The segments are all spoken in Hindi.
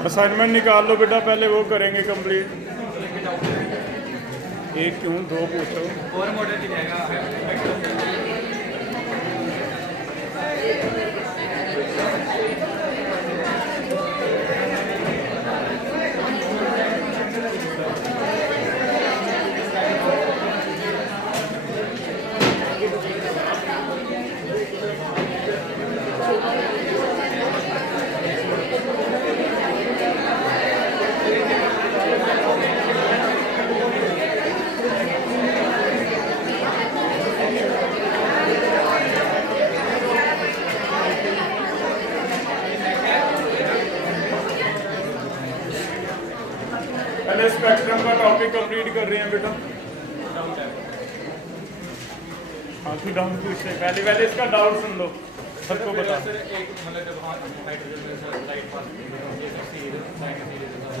असाइनमेंट निकाल लो बेटा, पहले वो करेंगे कंप्लीट। एक क्यों दो पूछो। और मॉडल की जाएगा। पहले स्पेक्ट्रम का टॉपिक कंप्लीट कर रहे हैं बेटा। हाँ तो डाउट पूछते पहले पहले इसका डाउट सुन लो, सबको बता।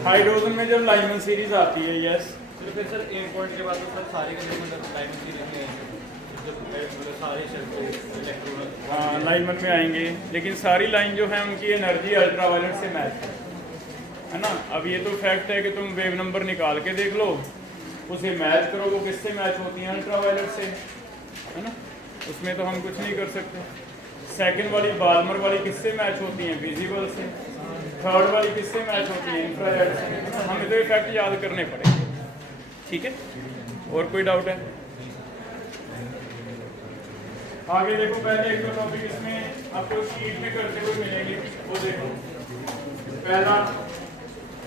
हाइड्रोजन में जब लाइमन सीरीज आती है, यस, तो फिर सर एक पॉइंट के बाद तो सर सारे का मतलब लाइमन सीरीज में मतलब सारे इलेक्ट्रॉन हाँ लाइमन में आएंगे, लेकिन सारी लाइन जो है उनकी एनर्जी अल्ट्रावायलेट से मैच है ना। अब ये तो फैक्ट है कि तुम वेव नंबर निकाल के देख लो, उसे मैच करो, वो किससे मैच होती हैं? अल्ट्रावायलेट से, है ना। उसमें तो हम कुछ नहीं कर सकते। सेकंड वाली बाल्मर वाली किससे मैच होती हैं? विजिबल से। थर्ड वाली किससे मैच होती है? इंफ्रारेड से। हमें तो ये फैक्ट याद करने पड़ेंगे, ठीक है। और कोई डाउट है? आगे देखो, पहले एक दो टॉपिक इसमें आपको शीट में करते हुए मिलेंगे, वो देखो। पहला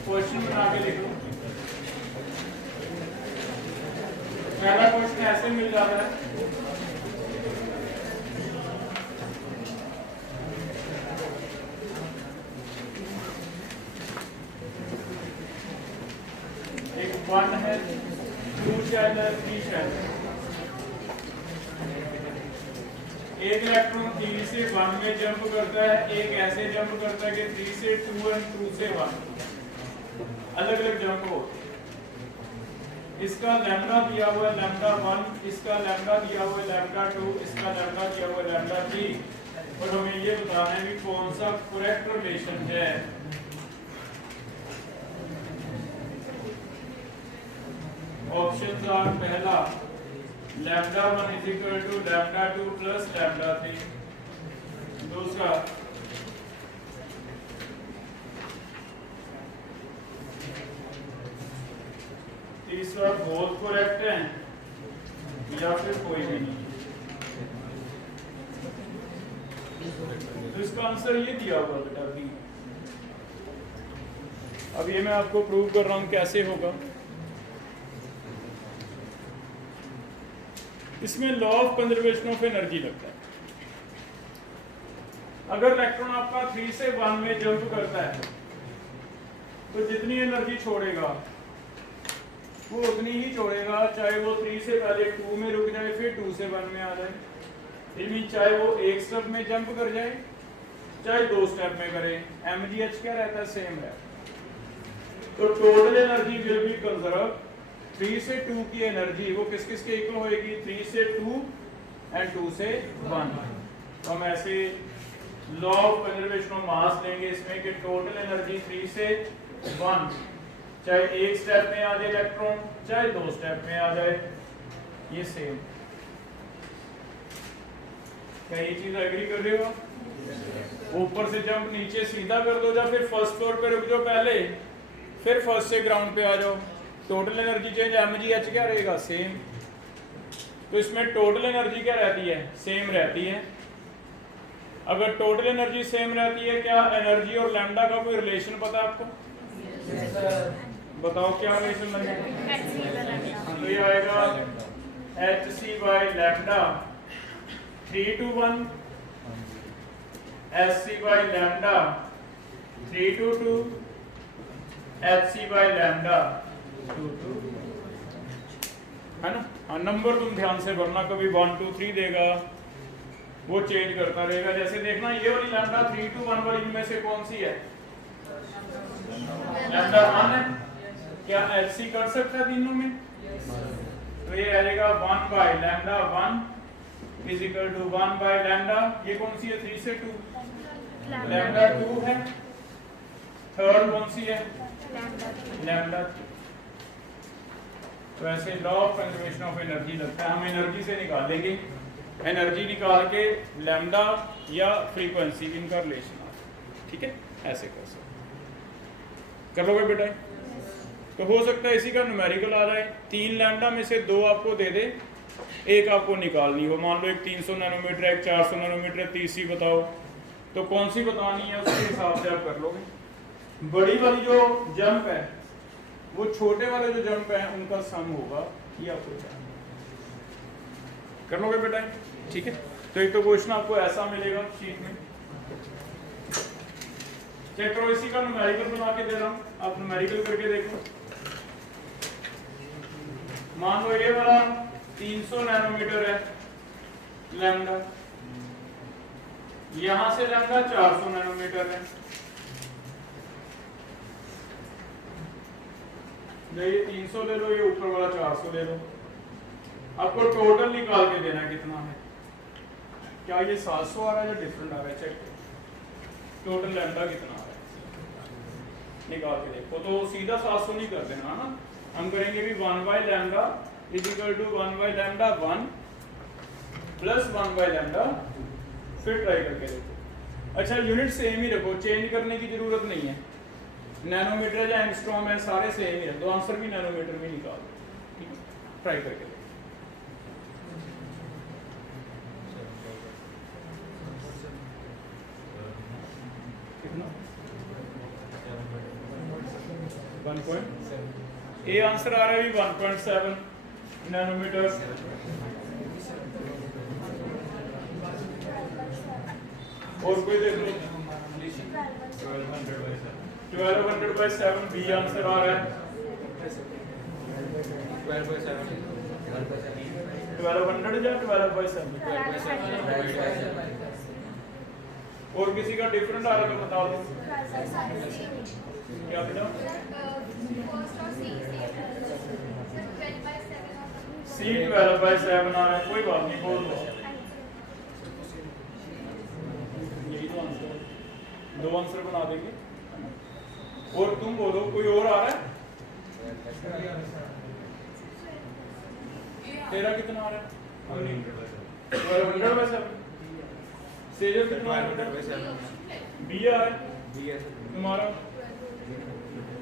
क्वेश्चन बना के लिखो। पहला क्वेश्चन ऐसे मिल जाता है, एक 1 है, 2 शेल है, 3 शेल है। एक इलेक्ट्रॉन 3 से 1 में जंप करता है, एक ऐसे जंप करता है कि 3 से 2 और 2 से 1, अलग अलग जंप हो। इसका लैम्डा दिया हुआ है लैम्डा 1, इसका लैम्डा दिया हुआ है लैम्डा 2, इसका लैम्डा दिया हुआ है लैम्डा 3, और हमें ये बताना है कि कौन सा करेक्ट रिलेशन है। ऑप्शंस आर, पहला lambda 1 is equal to lambda 2 plus lambda 3, दूसरा तीसरा बोथ करेक्ट है या फिर कोई भी नहीं। तो इसका आंसर ये दिया हुआ बेटा बी। अब ये मैं आपको प्रूव कर रहा हूं कैसे होगा। इसमें law of conservation of energy लगता है। अगर इलेक्ट्रॉन आपका 3 से 1 में जंप करता है तो जितनी एनर्जी छोड़ेगा वो उतनी ही छोड़ेगा, चाहे वो 3 से पहले 2 में रुक जाए फिर 2 से 1 में आ जाए। यानी चाहे वो एक स्टेप में जंप कर जाए चाहे 2 स्टेप में करे, mgh क्या रहता है? सेम रहता है। तो total energy will be conserve. 3 से 2 की एनर्जी वो किस किस के इक्वल होएगी? 3 से 2 एंड 2 से 1। तो हम ऐसे law of conservation of mass लेंगे इसमें कि टोटल एनर्जी 3 से 1, चाहे एक स्टेप में आ जाए इलेक्ट्रॉन चाहे 2 स्टेप में आ जाए, ये सेम। क्या ये चीज एग्री कर रहे हो? ऊपर से जंप नीचे सीधा कर दो, या फिर फर्स्ट फ्लोर पे रुक जाओ पहले, फिर फर्स्ट से ग्राउंड पे आ जाओ, टोटल एनर्जी चेंज mgh क्या रहेगा? सेम। तो इसमें टोटल एनर्जी क्या रहती है? सेम रहती है। अगर टोटल एनर्जी सेम रहती है, क्या एनर्जी और लैम्डा का कोई रिलेशन पता है आपको? बताओ क्या रिलेशन लगेगा? तो ये आएगा hc by lambda 3 to 1, hc by lambda 3 to 2, hc by lambda 2 to, है ना। हाँ नंबर तुम ध्यान से भरना, कभी 1 2 3 देगा वो चेंज करता रहेगा। जैसे देखना ये वाली लैम्डा 3 to 1 वाली इनमें से कौन सी है? लैम्डा 1 है। क्या एचसी कर सकता है तीनों में? तो ये आएगा 1 by lambda 1 is equal to 1 by lambda, ये कौन सी है? 3 से 2, लैम्डा 2 है। थर्ड कौन सी है? लैम्डा। तो ऐसे law of conservation of energy लगता है, हम एनर्जी से निकालेंगे, एनर्जी निकाल के लैम्डा या फ्रीक्वेंसी इनका रिलेशन आ, ठीक है, ऐसे कर सकते, कर लोगे बेटा? तो हो सकता है इसी का न्यूमेरिकल आ रहा है, 3 लैम्डा में से 2 आपको दे दे, एक आपको निकालनी हो, मान लो एक 300 नैनोमीटर है, एक 400 नैनोमीटर है, तीसरी बताओ, तो कौन सी बतानी है उसके हिसाब से आप कर लोगे। बड़ी वाली जो जंप है वो छोटे वाले जो जंप है उनका सम होगा, ये आपको चाहिए, कर लोगे बेटा? ठीक है, तो एक तो क्वेश्चन आपको ऐसा मिलेगा शीट में, चेक करो, इसी का न्यूमेरिकल बना के दे रहा हूं, आप न्यूमेरिकल करके देखो। मान लो ये वाला 300 नैनोमीटर है लैम्डा, यहां से लैम्डा 400 नैनोमीटर है, ये 300 ले लो, ये ऊपर वाला 400 ले लो, आपको टोटल निकाल के देना कितना है, क्या ये 700 आ रहा है या डिफरेंट आ रहा है, चेक करो टोटल लैम्डा कितना आ रहा है, निकाल के देखो। तो सीधा 700 नहीं कर देना ना, हम करेंगे भी 1 by lambda is equal to 1 by lambda 1 plus 1 by lambda, फिर ट्राई करके देखो। अच्छा यूनिट सेम ही रखो, चेंज करने की जरूरत नहीं है, नैनोमीटर या एंगस्ट्रॉम है, सारे सेम ही रख दो, आंसर भी नैनोमीटर में निकाल दो, ठीक है, ट्राई करके देखो। कितना 1.7, ये आंसर आ रहा है 1.7 नैनोमीटर। और कोई देख लो, 1200 by 7 बी आंसर आ रहा है, 1200 या 12 by 7, और किसी का डिफरेंट आ रहा है तो बता दो, क्या बेटा? सी 12 by 7 आ रहा है, कोई बात नहीं, बोल दो, यही तो आंसर है, 2 आंसर बना देंगे। और तुम बोलो कोई और आ रहा है? तेरा कितना आ रहा है? 1200 by 7, सेजल कितना आ रहा है? बी आ रहा है, तुम्हारा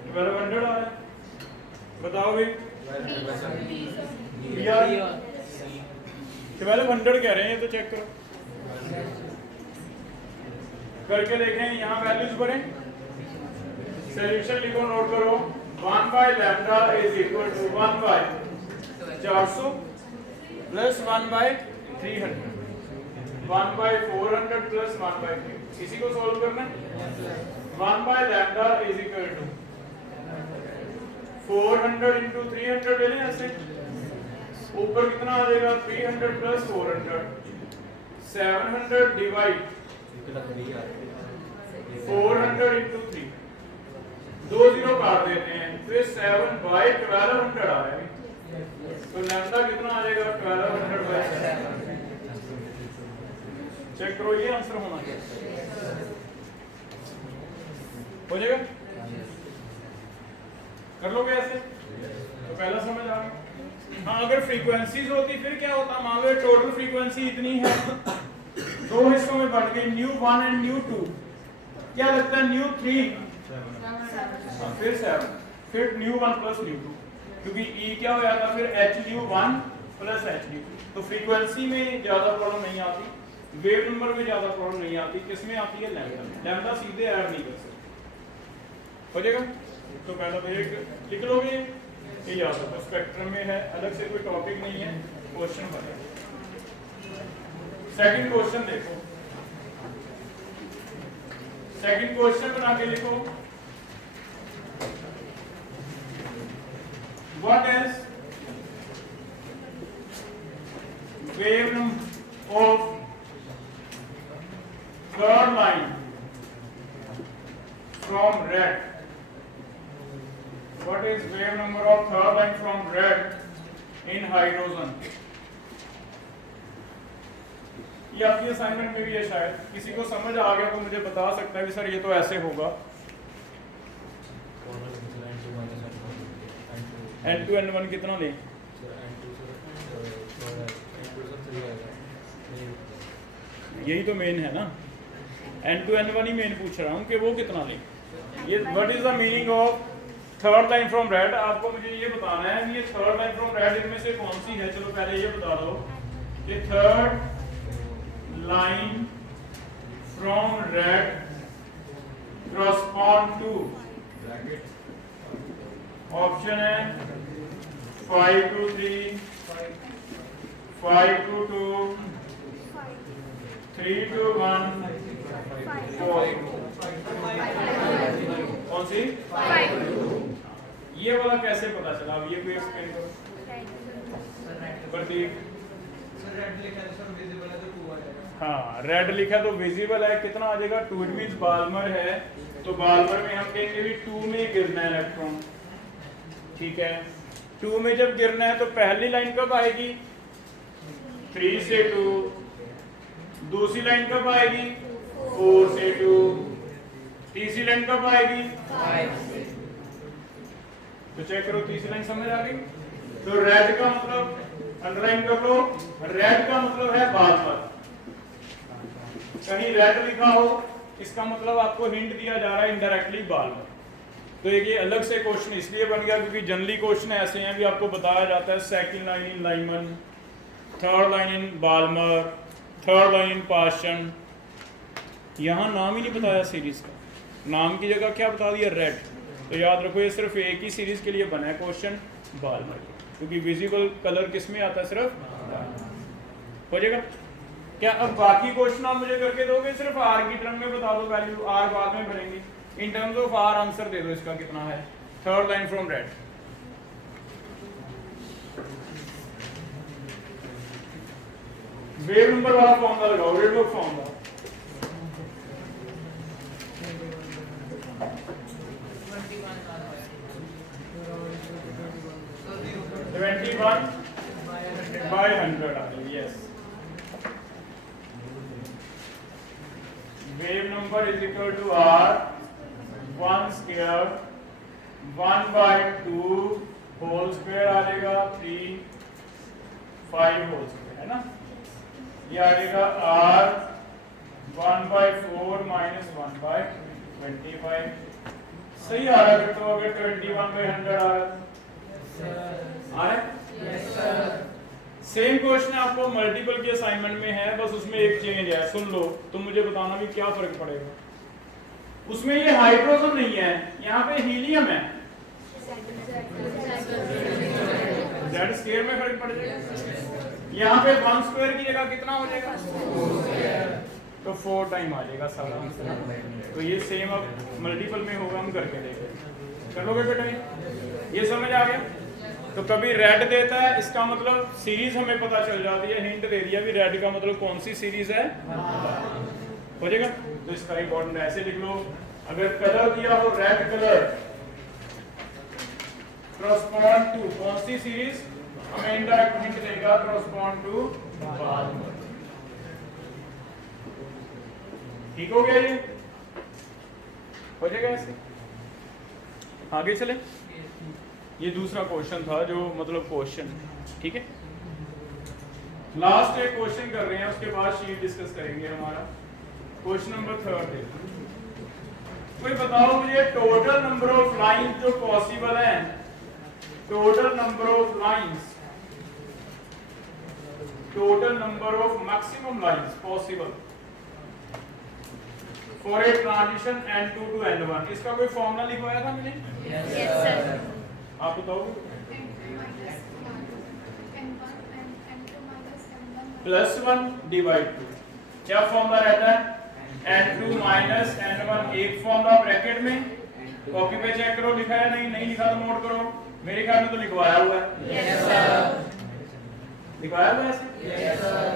1200 आ रहा है, बताओ भाई। बी आ रहा है, 1200 कह रहे हैं, ये तो चेक करो, करके देखें, यहाँ वैल्यूज भरें, सॉल्यूशन लिखो, नोट करो, 1 by lambda is equal to 1 by 400 plus 1 by 300, 1 by 400 plus 1 by 300, इसी को सॉल्व करना है। 1 by lambda is equal to 400 into 300 ले लें ऐसे, ऊपर कितना आ जाएगा 300 प्लस 400, 700 डिवाइड 400 इंटू 3, 2 0 काट देते हैं, फिर 7 बाय 1200 आ रहा है, तो लैम्डा कितना आ जाएगा 1200 बाय 7, चेक करो, ये आंसर होना चाहिए, हो जाएगा, कर लोगे ऐसे, तो पहला समझ आ गया। हाँ, अगर फ्रीक्वेंसीज होती फिर क्या होता, मान लो टोटल फ्रीक्वेंसी इतनी है, 2 हिस्सों में बट गई, न्यू 1 एंड न्यू 2, क्या लगता है न्यू 3, फिर 7, फिर न्यू 1 प्लस न्यू 2, क्योंकि ई क्या हो जाता फिर H new 1 plus H new 2, तो फ्रीक्वेंसी में ज्यादा प्रॉब्लम नहीं आती, वेव नंबर में ज्यादा प्रॉब्लम नहीं आती, किसमें आती है लैम्डा में, लैम्डा सीधे ऐड नहीं कर सकते, हो जाएगा। तो पहला एक लिख लोगे, ये याद रखो, स्पेक्ट्रम में है, अलग से कोई टॉपिक नहीं है, क्वेश्चन बने। सेकंड क्वेश्चन देखो, सेकंड क्वेश्चन बना के लिखो, what is wave of third line from red, what is wave number of third line from red in hydrogen? ये आपकी असाइनमेंट में भी है, शायद किसी को समझ आ गया तो मुझे बता सकता है कि सर ये तो ऐसे होगा, n2 n1 कितना लें? यही तो मेन है ना, n2 n1 ही मेन पूछ रहा हूँ कि वो कितना लें। ये what is the meaning of third line from red, आपको मुझे ये बताना है कि ये थर्ड लाइन फ्रॉम रेड इनमें से कौन सी है। चलो पहले ये बता दो कि third line from red correspond to option है 5 to 3, 5 to 2, 3 to 1, 4। कौन सी? ये वाला कैसे पता चला? अब ये कोई एक्सप्लेन करो। प्रतीक, हाँ रेड लिखा तो विजिबल है, कितना आ जाएगा? 2। इट मींस बाल्मर है, तो बाल्मर में हम कहेंगे भी 2 में गिरना है इलेक्ट्रॉन, ठीक है। 2 में जब गिरना है तो पहली लाइन कब आएगी? 3 से 2। दूसरी लाइन कब आएगी? 4 से 2। तीसरी लाइन कब आएगी? 5 से। तो चेक करो, तीसरी लाइन समझ आ गई? तो रेड का मतलब अंडरलाइन कर लो, रेड का मतलब है बाल्मर। कहीं रेड लिखा हो इसका मतलब आपको हिंट दिया जा रहा है इनडायरेक्टली बाल्मर। तो एक ये अलग से क्वेश्चन इसलिए बन गया क्योंकि जनरली क्वेश्चन ऐसे हैं भी आपको बताया जाता है second line in Lyman, third line in Balmer, third line in Paschen. यहाँ नाम ही नहीं बताया सीरीज का, नाम की जगह क्या बता दिया? रेड। तो याद रखो ये सिर्फ एक ही सीरीज के लिए बना है क्वेश्चन, बाल्मर, क्योंकि विजिबल कलर किस में आता है? सिर्फ। हो जाएगा क्या? अब बाकी क्वेश्चन आप मुझे करके दोगे, सिर्फ आर की टर्म में बता दो वैल्यू, आर बाद में भरेंगे। In terms of R answer दे दो इसका कितना है। Third line from red, wave number वाला फॉर्मूला लगाओ, रेड बुक फॉर्मूला। by 100 आ गई, yes. Wave number is equal to R 1 square 1/2 whole square आ जाएगा 3 5 होल स्क्वायर, है ना। ये आ जाएगा आर 1/4 माइनस 1/25। सही आ रहा है? तो अगर 21/100 आ रहा है, सेम क्वेश्चन आपको मल्टीपल के असाइनमेंट में है, बस उसमें एक चेंज है, सुन लो तो मुझे बताना भी क्या फर्क पड़ेगा। उसमें ये हाइड्रोजन नहीं है, यहाँ पे हीलियम है। जेड स्क्वायर में फर्क पड़ जाएगा। यहाँ पे 1 स्क्वायर की जगह कितना हो जाएगा? तो 4 टाइम आ जाएगा सारा आंसर। तो ये सेम अब मल्टीपल में होगा, हम करके देखेंगे। कर लोगे बेटा? ये समझ आ गया? तो कभी रेड देता है, इसका मतलब सीरीज हमें पता चल जाती है, हिंट दे दिया भी रेड का मतलब कौन सी सीरीज है, हो जाएगा। तो इसका इंपॉर्टेंट ऐसे लिख लो, अगर कलर दिया हो रेड कलर correspond टू कौन सी सीरीज, हमें इंडायरेक्ट हिंट देगा correspond टू बाल्मर। ठीक हो गया? ये हो जाएगा ऐसे। आगे चले। ये दूसरा क्वेश्चन था जो मतलब क्वेश्चन, ठीक है। लास्ट एक क्वेश्चन कर रहे हैं, उसके बाद शीट डिस्कस करेंगे हमारा। क्वेश्चन नंबर 3 कोई बताओ मुझे टोटल नंबर ऑफ लाइंस जो पॉसिबल है, total number of lines, total number of maximum lines possible for a transition n2 to n1। इसका कोई फॉर्मूला लिखवाया था मैंने? Yes sir. आप बताओगे? +1 / 2। क्या फॉर्मूला रहता है? n2 minus n1। एक फॉर्मूला ब्रैकेट में, कॉपी पे चेक करो लिखा है नहीं, नहीं लिखा तो नोट करो। मेरे ख्याल में तो लिखवाया हुआ है। Yes sir. लिखवाया हुआ है ऐसे? Yes sir.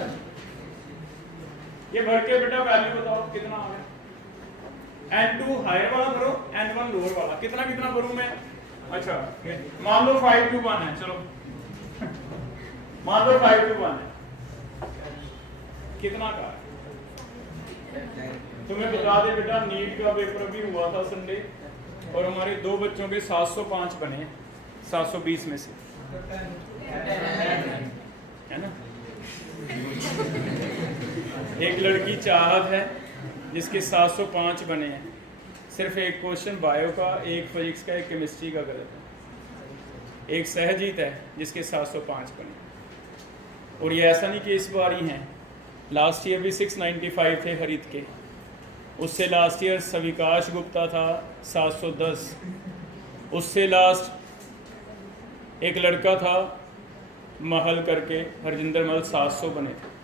ये भर के बेटा वैल्यू बताओ कितना आ गया। n2 हायर वाला भरो, n1 लोअर वाला। कितना कितना भरूं मैं? अच्छा मान लो 5 to 1 है, चलो मान लो 5 to 1 है, कितना का है? तुम्हें बता दे बेटा, नीट का पेपर भी हुआ था संडे, और हमारे दो बच्चों के 705 बने हैं 720 में से, है ना। एक लड़की चाहत है जिसके 705 बने हैं, सिर्फ एक क्वेश्चन बायो का, एक फिजिक्स का, एक केमिस्ट्री का गलत है। एक सहजीत है जिसके 705 बने, और ये ऐसा नहीं कि इस बार ही हैं, लास्ट ईयर भी 695 थे हरित के, उससे लास्ट ईयर सविकाश गुप्ता था 710, उससे लास्ट एक लड़का था महल करके हरजिंदर महल 700 बने थे।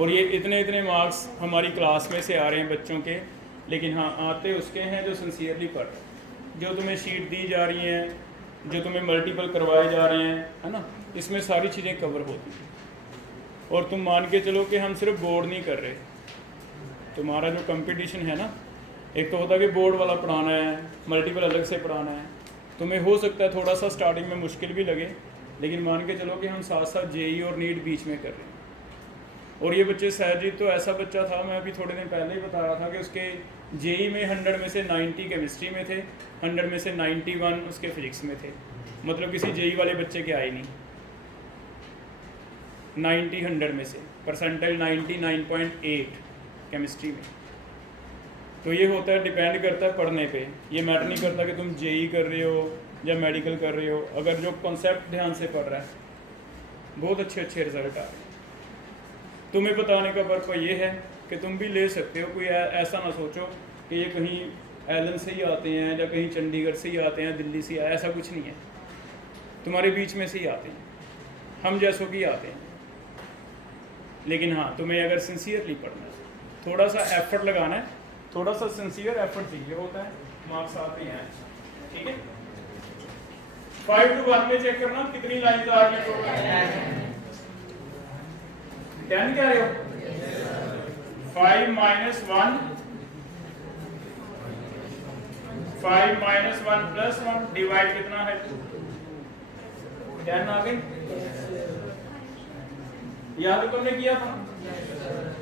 और ये इतने इतने मार्क्स हमारी क्लास में से आ रहे हैं बच्चों के, लेकिन हाँ आते उसके हैं जो सिंसियरली पढ़ रहे हैं, जो तुम्हें शीट दी जा रही हैं, जो तुम्हें मल्टीपल करवाए जा रहे हैं, है ना, इसमें सारी चीज़ें कवर होती हैं। और तुम मान के चलो कि हम सिर्फ बोर्ड नहीं कर रहे, तुम्हारा जो कंपटीशन है ना, एक तो होता है कि बोर्ड वाला पढ़ाना है, मल्टीपल अलग से पढ़ाना है, तुम्हें हो सकता है थोड़ा सा स्टार्टिंग में मुश्किल भी लगे, लेकिन मान के चलो कि हम साथ साथ जेई और नीट बीच में कर रहे हैं। और ये बच्चे, सहजीत तो ऐसा बच्चा था, मैं अभी थोड़े दिन पहले ही बता रहा था कि उसके जेई में 100 में से 90 केमिस्ट्री में थे, 100 में से 91 उसके फिजिक्स में थे, मतलब किसी जेई वाले बच्चे के आए नहीं। 90 100 में से परसेंटाइल 99.8 केमिस्ट्री में। तो ये होता है, डिपेंड करता है पढ़ने पे, ये मैटर नहीं करता कि तुम जेई कर रहे हो या मेडिकल कर रहे हो, अगर जो कॉन्सेप्ट ध्यान से पढ़ रहा है बहुत अच्छे अच्छे रिजल्ट आ रहे हैं। तुम्हें बताने का पर्पज़ ये है कि तुम भी ले सकते हो, कोई ऐसा ना सोचो कि ये कहीं एलन से ही आते हैं या कहीं चंडीगढ़ से ही आते हैं, दिल्ली से, ऐसा कुछ नहीं है, तुम्हारे बीच में से ही आते हैं, हम जैसों की आते हैं। लेकिन हाँ, तुम्हें अगर सिंसियरली पढ़ना है, थोड़ा सा एफर्ट लगाना है, थोड़ा सा सिंसियर एफर्ट चाहिए होता है, मार्क्स आते हैं। ठीक है, 5 to 1 में चेक करना कितनी लाइन आ रही है टोटल। 10 कह रहे हो, 5 - 1, 5 - 1 + 1 डिवाइड कितना है 10 आ गई। याद तुमने किया था,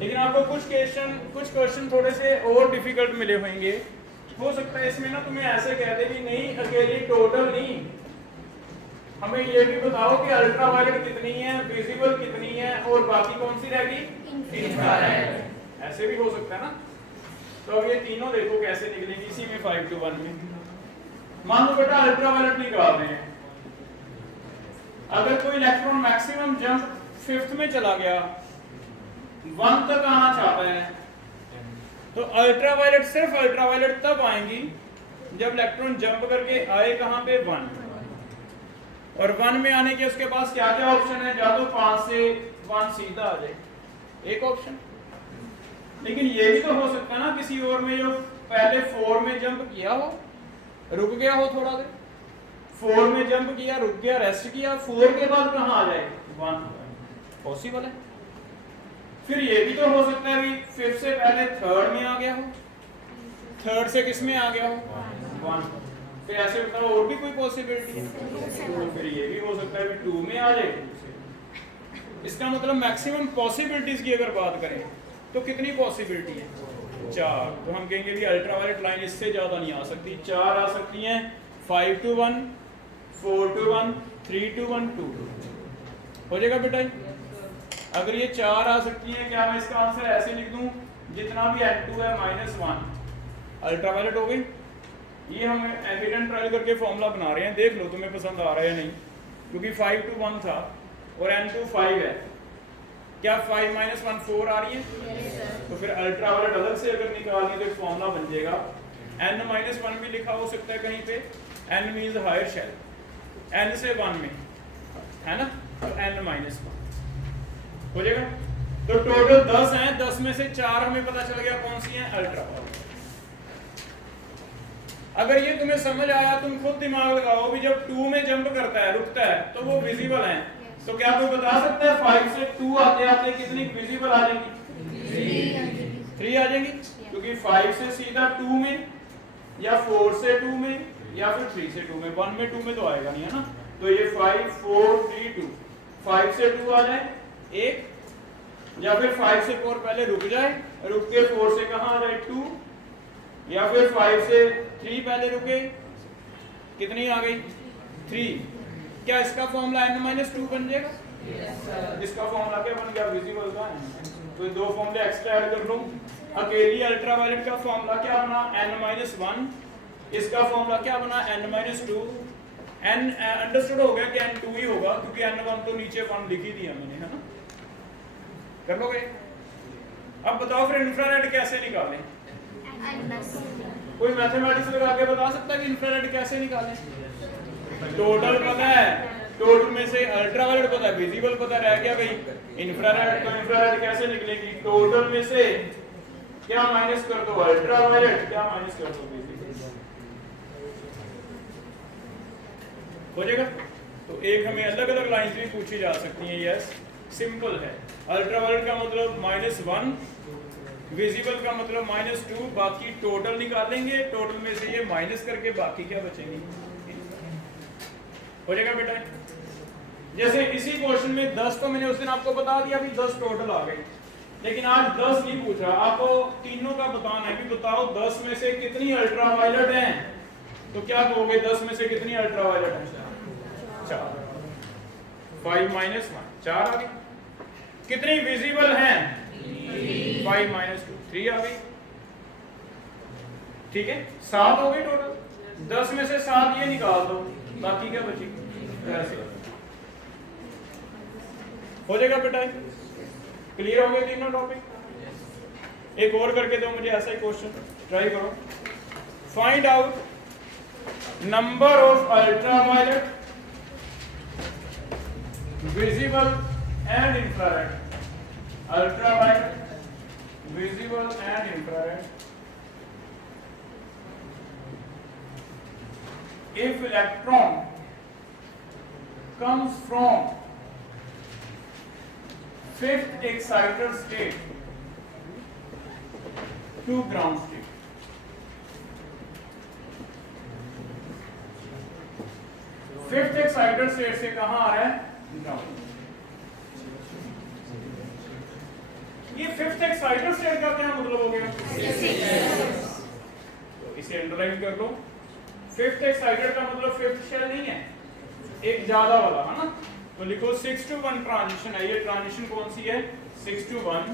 लेकिन आपको कुछ क्वेश्चन थोड़े से और डिफिकल्ट मिले होंगे। हो सकता है इसमें ना तुम्हें ऐसे कह दे कि नहीं अकेली टोटल नहीं, हमें ये भी बताओ कि अल्ट्रावायलेट कितनी है, विजिबल कितनी है, और बाकी कौन सी रहेगी इंफ्रारेड। ऐसे भी हो सकता है ना। तो अब ये तीनों देखो कैसे निकलेंगी इसी में 5 to 1 में। मान लो बेटा अल्ट्रावायलेट निकाल रहे हैं, अगर कोई इलेक्ट्रॉन मैक्सिमम जंप 5th में चला गया, 1 तक आना चाहता है, तो अल्ट्रावायलेट, सिर्फ अल्ट्रावायलेट तब आएंगी जब इलेक्ट्रॉन जंप करके आए कहां पे 1, और 1 में आने के उसके पास क्या क्या ऑप्शन है, या तो 5 से 1 सीधा आ जाए, एक ऑप्शन। लेकिन ये भी तो हो सकता है ना किसी और में जो पहले 4 में जंप किया हो, रुक गया हो थोड़ा देर, 4 में जंप किया, रुक गया, रेस्ट किया, 4 के बाद कहां आ जाए 1, पॉसिबल है। फिर ये भी तो हो सकता है भी 5th से पहले 3rd में आ गया हो, 3rd से किस में आ गया हो 1, फिर ऐसे बताओ और भी कोई पॉसिबिलिटी है, तो फिर ये भी हो सकता है भी 2 में आ जाए 2 से। इसका मतलब मैक्सिमम पॉसिबिलिटीज की अगर बात करें तो कितनी पॉसिबिलिटी है 4, तो हम कहेंगे भी अल्ट्रावायलेट लाइन इससे ज्यादा नहीं आ सकती, 4 आ सकती हैं, 5 to 1, 4 to 1, 3 to 1, 2 to 1 हो जाएगा बेटा। अगर ये 4 आ सकती हैं, क्या मैं इसका आंसर ऐसे लिख दूं, जितना भी N2 है -1 अल्ट्रावायलेट हो गई। ये हम एविडेंट ट्रायल करके फॉर्मूला बना रहे हैं, देख लो तुम्हें पसंद आ रहा है या नहीं, क्योंकि 5 to 1 था और N2 5 है, क्या 5 - 1 4 आ रही है, तो फिर अल्ट्रावायलेट अलग से अगर निकालनी तो फॉर्मूला बन जाएगा। N - 1 भी लिखा हो सकता है कहीं पे, N means higher shell, N से 1 में है ना, तो N - 1 हो जाएगा। तो टोटल 10 हैं, 10 में से 4 हमें पता चल गया कौन सी हैं, अल्ट्रावायलेट। अगर ये तुम्हें समझ आया, तुम खुद दिमाग लगाओ भी जब 2 में जंप करता है, रुकता है, तो वो विजिबल है, तो क्या कोई बता सकता है 5 से 2 आते आते कितनी विजिबल आ जाएंगी, 3 आ जाएंगी, क्योंकि 5 से सीधा 2 में, या 4 से 2 में, या फिर 3 से 2 में, 1 में 2 में तो आएगा नहीं, है ना। तो ये 5 4 3 2, 5 से 2 आ जाए 1, या फिर 5 से 4 पहले रुक जाए, रुक के 4 से कहां आ जाए 2, या फिर 5 से 3 पहले रुके, कितनी आ गई 3। क्या इसका फॉर्मूला n-2 बन जाएगा? इसका फॉर्मूला क्या बन गया? विजिबल का। तो ये 2 फॉर्मूले एक्स्ट्रा ऐड कर लो। अकेली अल्ट्रावायलेट का फॉर्मूला क्या बना? n-1। इसका फॉर्मूला क्या बना? n-2। n अंडरस्टूड हो गया कि n2 ही होगा क्योंकि n1 तो नीचे 1 लिख ही दिया मैंने, है ना? कर लोगे? अब बताओ फिर इंफ्रारेड कैसे निकालें? कोई मैथमेटिक्स लगा के बता सकता है कि इंफ्रारेड कैसे निकालें? टोटल पता है, टोटल में से अल्ट्रावायलेट पता है, विजिबल पता है, रह गया भाई इंफ्रारेड। तो इंफ्रारेड कैसे निकलेगी? टोटल में से क्या माइनस कर दो? अल्ट्रावायलेट। क्या माइनस कर दो? विजिबल। हो जाएगा? तो एक हमें अलग अलग लाइंस भी पूछी जा सकती हैं। यस, सिंपल है। अल्ट्रावायलेट का मतलब -1, विजिबल का मतलब -2, बाकी टोटल निकालेंगे, टोटल में से ये माइनस करके बाकी क्या बचेंगे? हो जाएगा बेटा? जैसे इसी क्वेश्चन में 10 तो मैंने उस दिन आपको बता दिया, अभी 10 टोटल आ गए, लेकिन आज 10 नहीं पूछ रहा, आपको तीनों का बताना है। भी बताओ 10 में से कितनी अल्ट्रावायलेट हैं? तो क्या कहोगे? 10 में से कितनी अल्ट्रावायलेट हैं? 4। 5 - 1 4 आ गई। कितनी विजिबल हैं? 5 - 2 3 आ गई। ठीक है, 7 हो गई टोटल। 10 में से 7 ये निकाल दो, बाकी क्या बची? ऐसे हो जाएगा बेटा? क्लियर हो गए तीनों टॉपिक? एक और करके दो मुझे ऐसा ही क्वेश्चन, ट्राई करो। Find out number of ultraviolet, visible and infrared. Ultraviolet, visible and infrared if electron comes from 5th excited state to ground state, fifth excited state से कहां आ रहा है? ग्राउंड। ये फिफ्थ एक्साइटेड स्टेट का क्या मतलब हो गया? तो इसे अंडरलाइन कर लो। फिफ्थ एक्साइटेड का मतलब फिफ्थ शेल नहीं है, एक ज्यादा वाला, है ना? तो लिखो 6 to 1 ट्रांजिशन है। ये ट्रांजिशन कौन सी है? 6 to 1।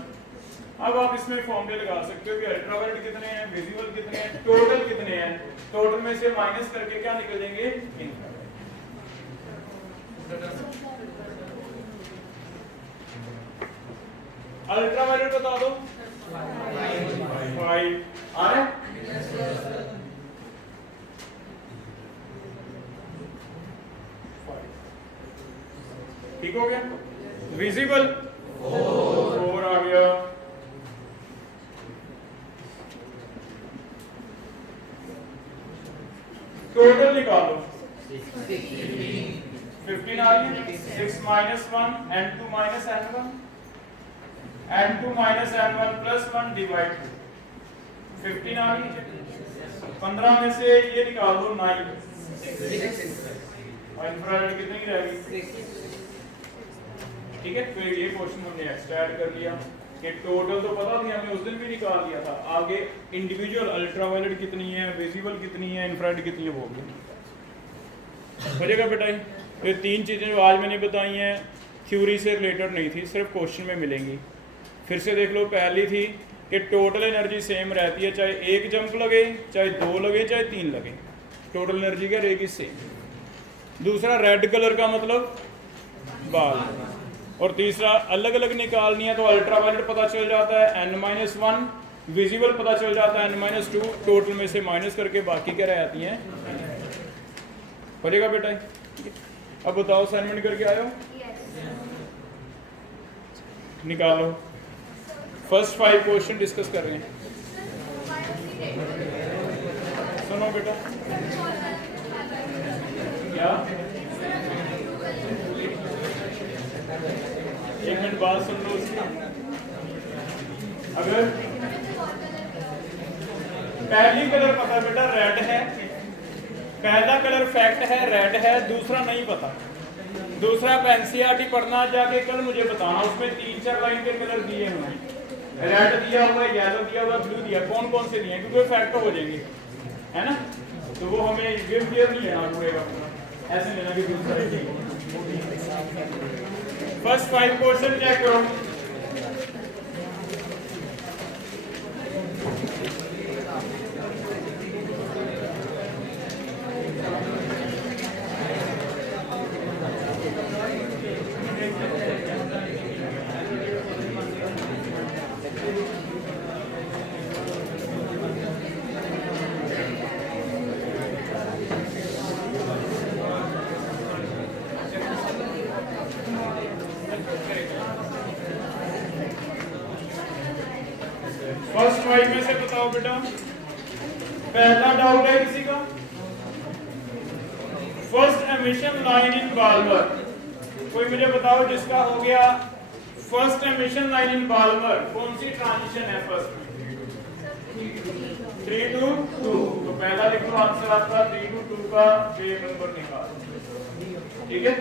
अब आप इसमें फॉर्मूले लगा सकते हो कि अल्ट्रावायलेट कितने हैं, विजिबल कितने हैं, टोटल कितने हैं। टोटल में से माइनस करके क्या निकल जाएंगे? इंफ्रारेड। अल्ट्रावायलेट बता दो। 5 आ रहा है? ठीक हो गया? विजिबल 4 आ गया। टोटल निकालो। 15 आ गया। 6 - 1 n2 - n1, n2 - n1 + 1 divide 15 आ गई। 15 में से ये निकाल दो 9, और इंफ्रारेड कितनी रह गई? ठीक है, तो ये क्वेश्चन हमने एक्स्ट्रा ऐड कर लिया कि टोटल तो पता थी हमें, उस दिन भी निकाल दिया था। आगे इंडिविजुअल अल्ट्रावायलेट कितनी है, विजिबल कितनी है, इंफ्रारेड कितनी है, वो भी हो जाएगा बेटा। ये 3 चीज़ें जो आज मैंने बताई हैं थ्योरी से रिलेटेड नहीं थी, सिर्फ क्वेश्चन में मिलेंगी। फिर से देख लो। पहली थी कि टोटल एनर्जी सेम रहती है, चाहे 1 जंप लगे, चाहे 2 लगे, चाहे 3 लगे, टोटल एनर्जी क्या रहेगी? सेम। दूसरा, रेड कलर का मतलब बाल। और तीसरा, अलग अलग निकालनी है तो अल्ट्रावायलेट पता चल जाता है n-1, विजिबल पता चल जाता है n-2, टोटल में से माइनस करके बाकी क्या रह जाती हैं? हो जाएगा बेटा? अब बताओ, असाइनमेंट करके आए हो? निकालो। फर्स्ट 5 क्वेश्चन डिस्कस कर रहे हैं। सुनो बेटा, क्या एक मिनट बात सुन लो उसकी। अगर पहली कलर पता बेटा रेड है, पहला कलर फैक्ट है रेड है, दूसरा नहीं पता। दूसरा आप एनसीईआरटी पढ़ना जाके कल मुझे बताना, उसमें 3-4 लाइन के कलर दिए हुए हैं। रेड दिया हुआ है, येलो दिया हुआ है, ब्लू दिया, कौन कौन से दिए हैं, क्योंकि फैक्टर हो जाएंगे, है ना। तो वो हमें गिव क्लियर नहीं लेना पड़ेगा, ऐसे लेना कि दूसरा। फर्स्ट 5 क्वेश्चन चेक करो। फर्स्ट 5 में से बताओ बेटा, पहला डाउट है किसी का। First emission line in Balmer, कोई मुझे बताओ जिसका हो गया first emission line in Balmer, कौन सी ट्रांजिशन है फर्स्ट में? 3 to 2। तो पहला लिख लो आंसर आपका 3 to 2 का पेज नंबर निकाल, ठीक है।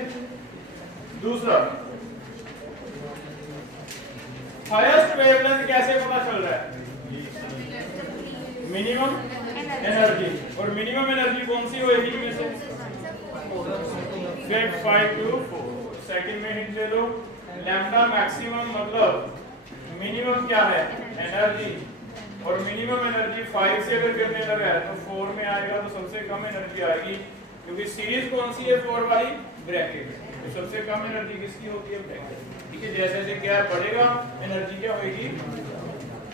दूसरा, हाईएस्ट वेवलेंथ कैसे पता चल रहा है? मिनिमम एनर्जी, और मिनिमम एनर्जी कौन सी होएगी इनमें से? 5 to 4। सेकंड में हिंट ले लो, लैम्डा मैक्सिमम मतलब मिनिमम क्या है? एनर्जी, और मिनिमम एनर्जी 5 से अगर गिरने लगा है तो 4 में आएगा, तो सबसे कम एनर्जी आएगी, क्योंकि सीरीज कौन सी है? 4 वाली, ब्रैकेट। तो सबसे कम एनर्जी किसकी होती है? ब्रैकेट, ठीक है। जैसे जैसे गैप बढ़ेगा एनर्जी क्या होगी?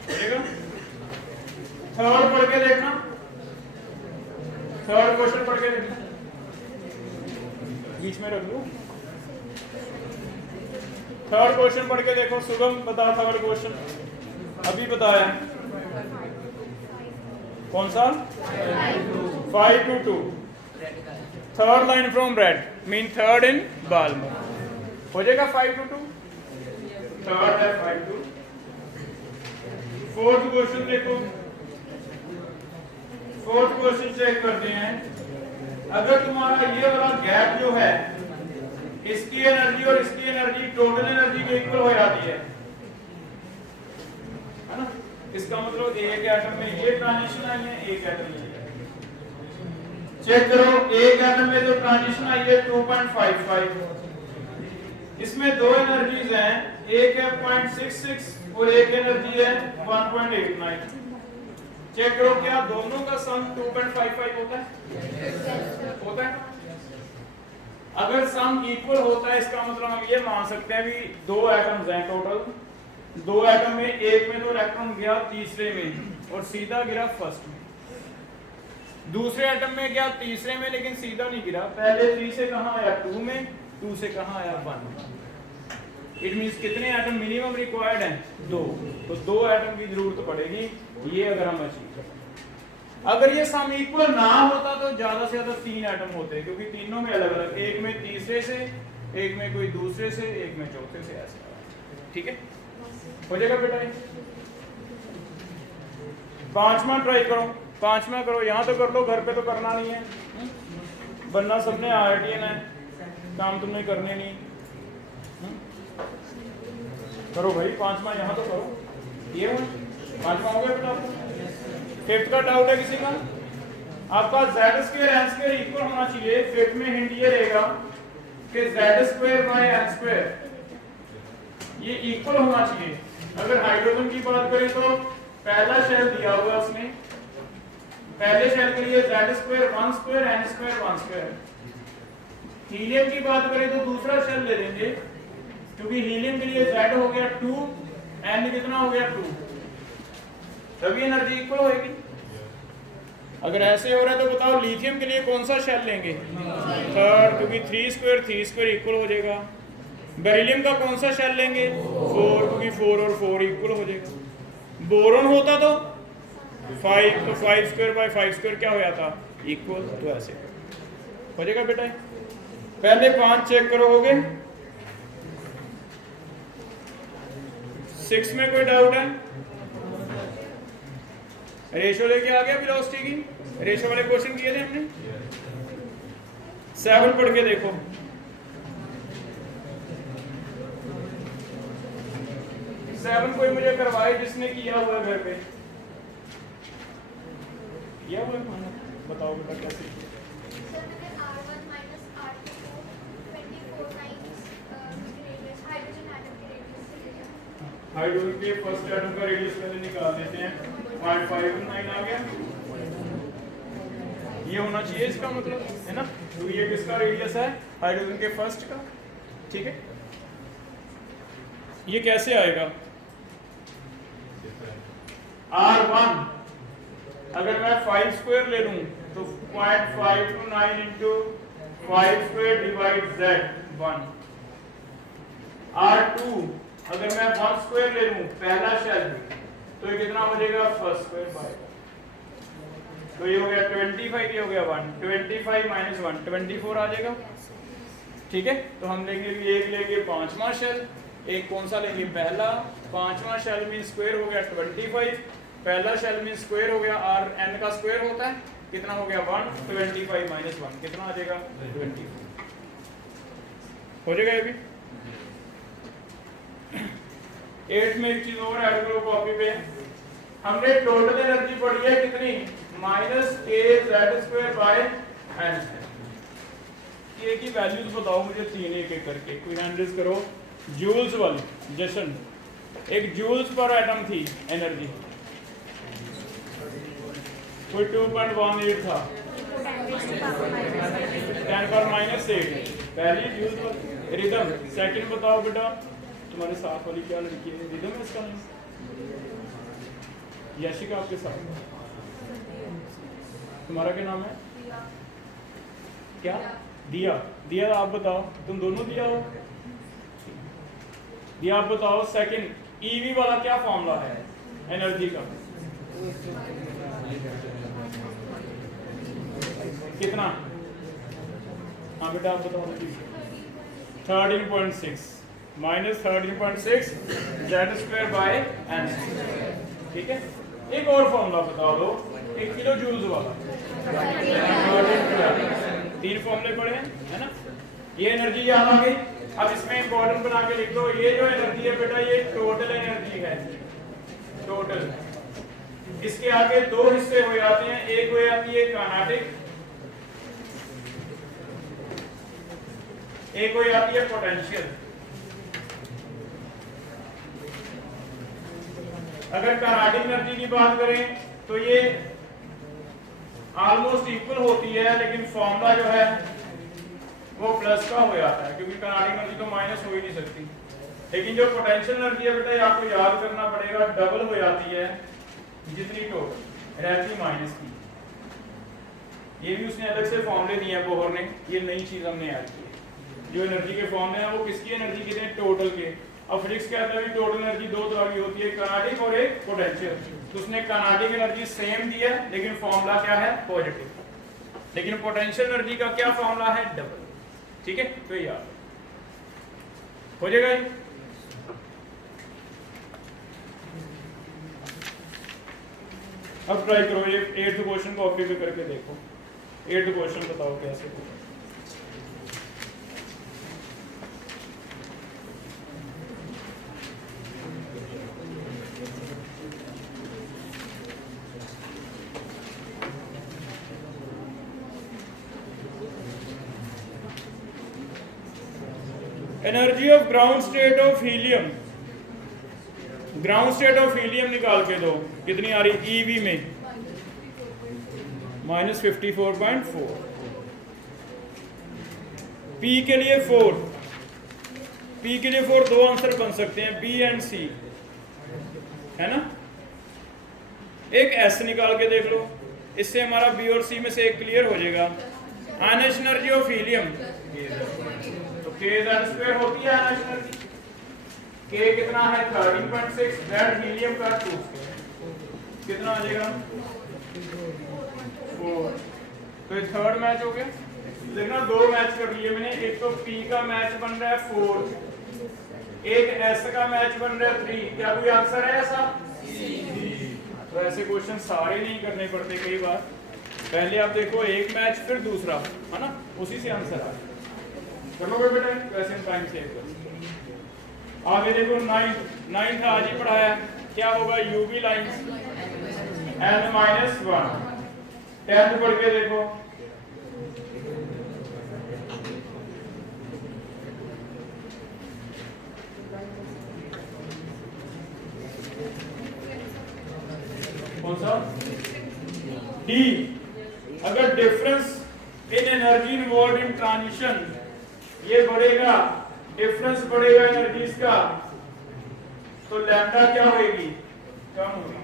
बढ़ेगा। थर्ड पढ़ के देखना, थर्ड क्वेश्चन पढ़ के देखना, बीच में रख लो। थर्ड क्वेश्चन पढ़ के देखो। शुभम बता थर्ड क्वेश्चन, अभी बताया कौन सा? 5 to 2। Third line from red mean third in Balmer, हो जाएगा 5 to 2। थर्ड है 5 to। फोर्थ क्वेश्चन देखो, फोर्थ क्वेश्चन चेक करते हैं। अगर तुम्हारा ये वाला गैप जो है, इसकी एनर्जी और इसकी एनर्जी टोटल एनर्जी के इक्वल हो जाती है ना, इसका मतलब एक एटम में ये ट्रांजिशन आई है, एक एटम में। चेक करो, एक एटम में जो ट्रांजिशन आई है 2.55, इसमें दो एनर्जीज हैं, एक है 0.66 और एक एनर्जी है 1.89। चेक करो क्या दोनों का सम 2.55 होता है? होता है। अगर सम इक्वल होता है इसका मतलब हम ये मान सकते हैं भी दो एटम्स हैं टोटल, दो एटम में एक में तो इलेक्ट्रॉन गया तीसरे में और सीधा गिरा फर्स्ट में, दूसरे एटम में गया तीसरे में लेकिन सीधा नहीं गिरा, पहले 3 से कहां आया? 2 में, 2 से कहां आया? 1 में। इट मींस कितने एटम मिनिमम रिक्वायर्ड हैं? 2। तो 2 एटम की जरूरत पड़ेगी, ये अगर हम अचीव करें। अगर ये सम इक्वल ना होता तो ज्यादा से ज्यादा 3 एटम होते, क्योंकि तीनों में अलग अलग, एक में तीसरे से, एक में कोई दूसरे से, एक में चौथे से, ऐसे। ठीक है, हो जाएगा बेटा। पांचवा ट्राई करो, पांचवा करो, यहाँ तो कर लो, घर पे तो करना नहीं है, बनना सबने आरटीएन है, काम तुमने करने नहीं। करो भाई पांचवा, यहाँ तो करो। ये पांचवा हो गया बेटा। फिफ्थ का डाउट है किसी का? आपका z² n² इक्वल होना चाहिए। फिफ्थ में हिंट ये रहेगा कि z² / n² ये इक्वल होना चाहिए। अगर हाइड्रोजन की बात करें तो पहला शेल दिया हुआ है उसने, पहले शेल के लिए z² 1² n² 1²। हीलियम की बात करें तो दूसरा शेल ले लेंगे, क्योंकि हीलियम के लिए z हो गया 2, n कितना हो गया 2, तभी एनर्जी इक्वल होगी। अगर ऐसे हो रहा है तो बताओ लिथियम के लिए कौन सा शेल लेंगे? थर्ड, क्योंकि 3² इक्वल हो जाएगा। बेरिलियम का कौन सा शेल लेंगे? 4, क्योंकि 4 और 4 इक्वल हो जाएगा। बोरोन होता तो 5, तो 5² / 5² क्या हो जाता? इक्वल। तो ऐसे हो जाएगा बेटा। पहले 5 चेक करो, हो गए। 6 में कोई डाउट है? रेशो लेके आ गया वेलोसिटी की, रेशो वाले क्वेश्चन किए थे हमने। 7 पढ़ के देखो। 7 7 कोई मुझे करवाए जिसने किया हुआ है घर पे, किया हुआ है खाना, बताओ बेटा कैसे किया। सर मैंने R1 माइनस R2 को 24 टाइम्स रेडियस हाइड्रोजन एटम के रेडियस से लिया। हाइड्रोजन के फर्स्ट एटम का रेडियस पहले निकाल देते हैं, 0.59 आ गया, ये होना चाहिए इसका मतलब, है ना। तो ये किसका रेडियस है, हाइड्रोजन के फर्स्ट का, ठीक है। ये कैसे आएगा, R1 अगर मैं 5 स्क्वायर ले लूं तो 0.529 into 5 square divide Z 1। R2 अगर मैं 1 स्क्वायर ले लूं पहला शेल तो ये कितना हो जाएगा, फर्स्ट स्क्वायर बाय, तो ये हो गया 25, ये हो गया 1, 25 माइनस 1 24 आ जाएगा, ठीक है। तो हम लेंगे एक लेंगे पांचवा शेल, एक कौन सा लेंगे, पहला, पांचवा शेल मीन स्क्वायर हो गया 25, पहला शेल मीन स्क्वायर हो गया, r n का स्क्वायर होता है, कितना हो गया 1, 25 माइनस 1 कितना आ जाएगा 20, हो जाएगा ये भी। 8 में एक चीज और ऐड करो कॉपी पे, हमने टोटल एनर्जी पढ़ी है कितनी, -kz² n। के की वैल्यूज बताओ मुझे 3 एक एक करके, कोई हैंड रेज करो। जूल्स वाली, जशन, एक जूल्स पर एटम थी एनर्जी, कोई 2.18 था, 10⁻⁸ पहली जूल्स वाली। रिदम सेकंड बताओ बेटा, तुम्हारे साथ वाली क्या लड़की है, रिदम है इसका नाम, यशिका आपके साथ, तुम्हारा क्या नाम है, क्या, दिया, दिया आप बताओ, तुम दोनों दिया हो, दिया आप बताओ। सेकंड ईवी वाला क्या फॉर्मूला है एनर्जी का, कितना, हाँ बेटा आप बताओ, 13.6 माइनस 13.6 Z² बाय n, ठीक है। एक और फॉर्मूला बता दो, 1 किलो जूल्स वाला, 3 फॉर्मूले पढ़े हैं, है ना। ये एनर्जी याद आ गई। अब इसमें इंपॉर्टेंट बना के लिख दो, ये जो एनर्जी है बेटा ये टोटल एनर्जी है, टोटल। इसके आगे 2 हिस्से हो जाते हैं, एक हो जाती है काइनेटिक, एक हो जाती है पोटेंशियल। अगर काइनेटिक एनर्जी की बात करें तो ये ऑलमोस्ट इक्वल होती है, लेकिन फॉर्मूला जो है वो प्लस का हो जाता है, क्योंकि काइनेटिक एनर्जी तो माइनस हो ही नहीं सकती। लेकिन जो पोटेंशियल एनर्जी है बेटा, ये आपको याद करना पड़ेगा, डबल हो जाती है जितनी टोटल एनर्जी माइनस की। ये भी उसने अलग से फॉर्मूले दिए हैं बोहर ने, ये नई चीज हमने ऐड की है। जो एनर्जी के फॉर्मूले हैं वो किसकी एनर्जी के हैं, टोटल के। अब फिजिक्स कहता है कि टोटल एनर्जी 2 तरह की होती है, काइनेटिक और एक पोटेंशियल। तो उसने काइनेटिक एनर्जी सेम दिया है, लेकिन फॉर्मूला क्या है, पॉजिटिव। लेकिन पोटेंशियल एनर्जी का क्या फॉर्मूला है, डबल, ठीक है। तो याद हो जाएगा ये। अब ट्राई करो, ये 8th क्वेश्चन कॉपी पे करके देखो, 8th क्वेश्चन बताओ कैसे होगा। Energy of ground state of helium, ground state of helium निकाल के दो, कितनी आ रही ईवी में, -54.4। पी के लिए 4, पी के लिए 4 दो आंसर बन सकते हैं, बी एंड सी, है ना। एक एस निकाल के देख लो, इससे हमारा बी और सी में से एक क्लियर हो जाएगा। आयनिक एनर्जी ऑफ हीलियम तो kz² होती है आयनिक एनर्जी, k कितना है 13.6, z हीलियम का 2 कितना आ जाएगा 4। तो ये थर्ड मैच हो गया। देखना 2 मैच कर लिए मैंने, एक तो p का मैच बन रहा है 4, एक s का मैच बन रहा है 3। क्या कोई आंसर है ऐसा? तो ऐसे क्वेश्चन सारे नहीं करने पड़ते, कई बार पहले आप देखो एक मैच फिर दूसरा, है ना, उसी से आंसर आ। चलो बेटा वैसे टाइम सेव कर। आगे देखो नाइन्थ आज ही पढ़ाया, क्या होगा यूवी लाइन n-1। 10th पढ़ के देखो, कौन सा डी। अगर difference in energy involve in transition ये बढ़ेगा, डिफरेंस बढ़ेगा एनर्जीज का, तो लैम्डा क्या होगी, कम होगी।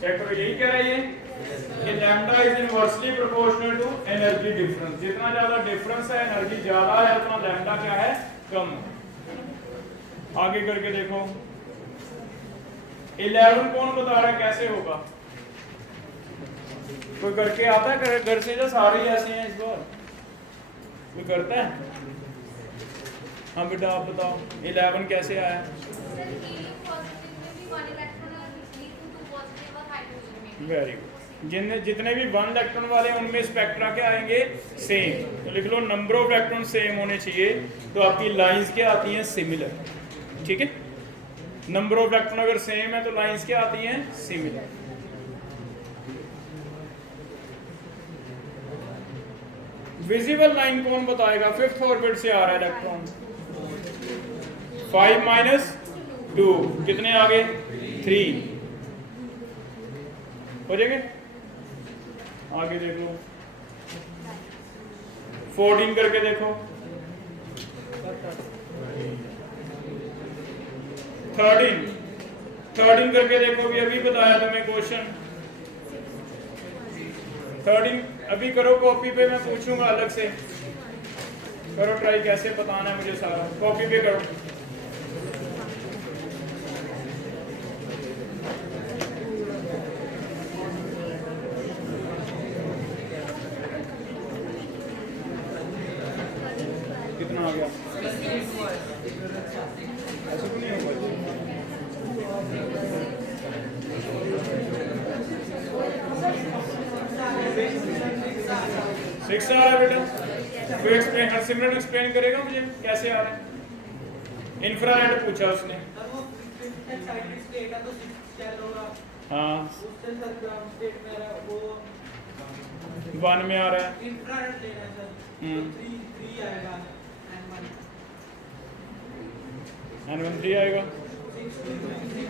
चेक करो, यही कह रहा है ये कि lambda is inversely proportional to energy difference. जितना ज्यादा डिफरेंस है, एनर्जी ज्यादा है, उतना लैम्डा क्या है, कम है। आगे करके देखो 11 कौन बता रहा है कैसे होगा, कोई करके आता है घर से, जो सारे ही ऐसे हैं इस बार, कोई करता है? हाँ बेटा आप बताओ 11 कैसे आया? Very good. जितने भी 1 इलेक्ट्रॉन वाले हैं उनमें स्पेक्ट्रा क्या आएंगे, सेम। तो लिख लो नंबर ऑफ इलेक्ट्रॉन सेम होने चाहिए, तो आपकी लाइंस क्या आती हैं, सिमिलर। ठीक है, नंबर ऑफ इलेक्ट्रॉन अगर सेम है तो लाइंस क्या आती हैं, सिमिलर। विजिबल लाइन कौन बताएगा? 5th ऑर्बिट से आ रहा है इलेक्ट्रॉन, 5 - 2 कितने आ गए, 3 हो जाएंगे। आगे देख लो 14 करके देखो, 13 करके देखो, अभी बताया तुम्हें क्वेश्चन। 13 अभी करो कॉपी पे, मैं पूछूंगा अलग से, करो ट्राई कैसे बताना है मुझे सारा, कॉपी पे करो। कितना आ गया, ऐसा तो नहीं होगा। 6 आ रहा है बेटा, कोई एक्सप्लेन, हरसिमरन एक्सप्लेन करेगा मुझे कैसे आ रहा है? इंफ्रारेड पूछा उसने। हाँ 1 में आ रहा है, इंफ्रारेड ले रहा है सर, तो 3 आएगा, N1 3 आएगा। 6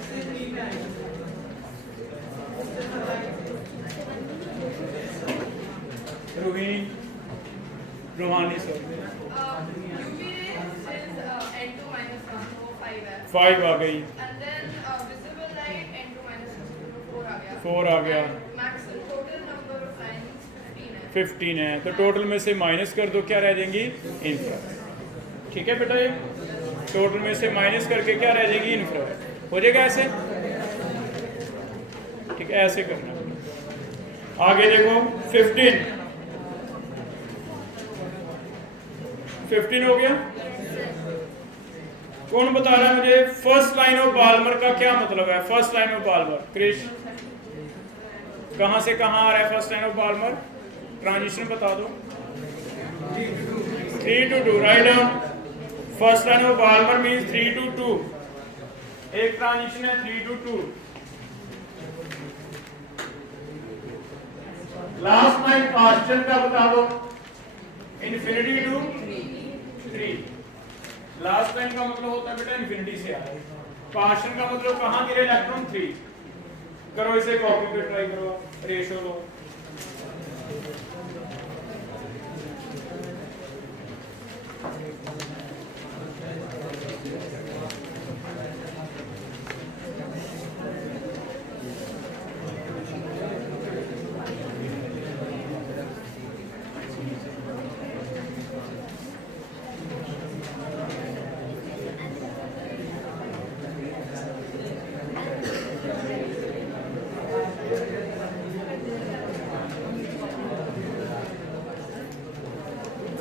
से 3 आएगा। रूहानी sir UV rays is N2 minus 1, so 5 है। 5 आ गई, And then visible light N2 minus 6, so 4 आ गया। 4 आ गया, And maximum total number of lines 15 है। 15 है, तो टोटल में से माइनस कर दो, क्या रह जाएंगी, इंफ्रारेड। ठीक है बेटा, ये टोटल में से माइनस करके क्या रह जाएगी, इंफ्रारेड हो जाएगा ऐसे। ठीक है, ऐसे करना। आगे देखो 15 हो गया। कौन बता रहा है मुझे फर्स्ट लाइन ऑफ बाल्मर का क्या मतलब है? First line of Balmer, Krish कहां से कहां आ रहा है first line of Balmer? Transition बता दो। 3 to 2, right down. First line of Balmer means 3 to 2, एक ट्रांजिशन है 3 to 2। लास्ट लाइन पास्चन का बता दो, इन्फिनिटी टू 3। लास्ट लाइन का मतलब होता है बेटा इन्फिनिटी से आ रहा है, पास्चन का मतलब कहां गिरे इलेक्ट्रॉन 3। करो इसे कॉपी पे ट्राई करो, रेशो लो।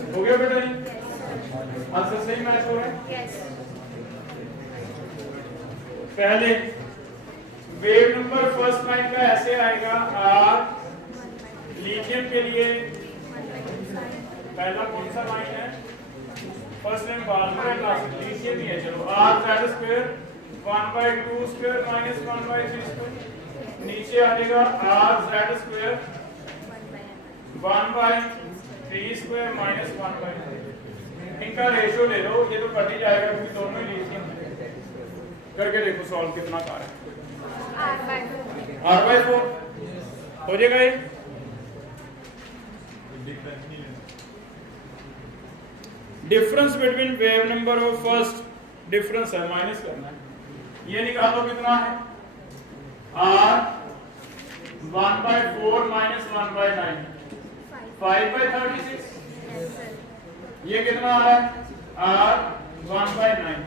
हो गया बेटा, आंसर सही मैच हो रहा है। Yes. पहले वेव नंबर फर्स्ट लाइन का ऐसे आएगा, आर लिथियम के लिए पहला कौन सा लाइन है, फर्स्ट नेम बाल्मर है, लास्ट लिथियम ही है। चलो r z square 1/2 square minus 1/3 square, नीचे आ जाएगा r z square 1/3 square minus 1/3। इनका रेशियो ले लो, ये तो कट ही जाएगा क्योंकि दोनों ही लिथियम है। करके देखो सॉल्व कितना कार है। r/4 हो जाएगा ये। Difference between wave number of first, difference है माइनस करना है। ये निकालो कितना है r 1/4 माइनस 1/9 5/36। ये कितना आ रहा है r 1/9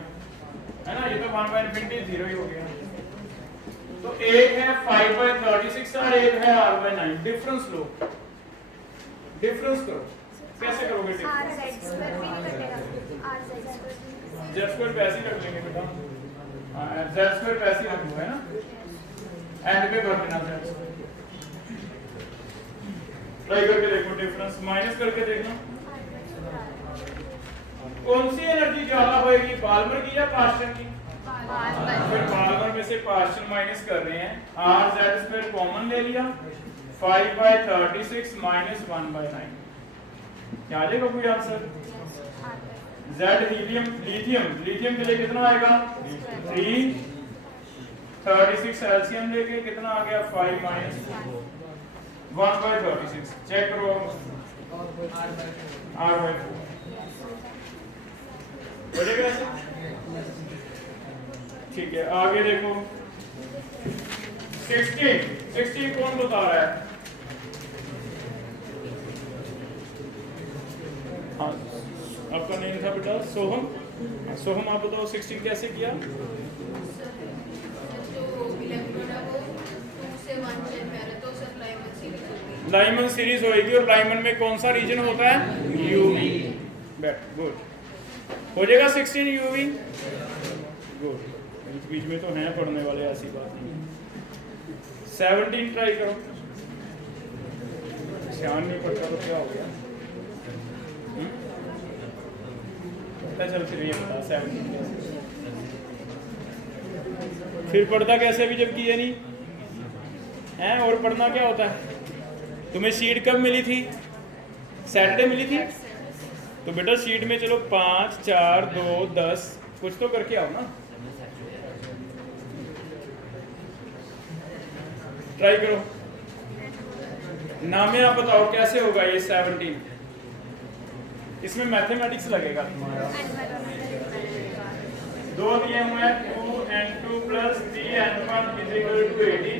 है ना, ये तो 1/infinity 0 ही हो गया। तो एक है 5/36 और एक है r/9। डिफरेंस लो, डिफरेंस करो। कैसे करोगे डिफरेंस? z स्क्वायर वैसे ही रख लेंगे बेटा, z स्क्वायर वैसे ही रख लो है ना, एंड पे भर देना z स्क्वायर। ट्राई करके देखो डिफरेंस, माइनस करके देखना कौन सी एनर्जी ज्यादा होएगी, बाल्मर की या पार्शियल की? फिर बाल्मर में से पार्शियल माइनस कर रहे हैं, r z स्क्वायर कॉमन ले लिया 5/36 माइनस 1/9। क्या आ जाएगा कोई आंसर? z हीलियम लिथियम के लिए कितना आएगा 3, 36 एलसीएम लेके कितना आ गया 5 माइनस 1/36। चेक करो r/4 बढ़ेगा ऐसे। ठीक है आगे देखो 16 कौन बता रहा है? हाँ आपका नेम था बेटा सोहम। सोहम आप बताओ 16 कैसे किया? लाइमन सीरीज होएगी और लाइमन में कौन सा रीजन होता है? यूवी। गुड हो जाएगा 16 यूवी। गुड, बीच में तो हैं पढ़ने वाले, ऐसी बात नहीं। 17 ट्राई करो, ध्यान नहीं पड़ता तो क्या हो गया? पता चल फिर ये बता 17 कैसे, फिर पढ़ता कैसे भी जब किए नहीं हैं। और पढ़ना क्या होता है? तुम्हें शीट कब मिली थी? सैटरडे मिली थी। तो बेटा शीट में चलो 5, 4, 2, 10 कुछ तो करके आओ ना, ट्राई करो। नामे आप बताओ कैसे होगा ये 17? इसमें मैथमेटिक्स लगेगा तुम्हारा। 2 दिए हुए हैं 2n2 + 3n1 = 18,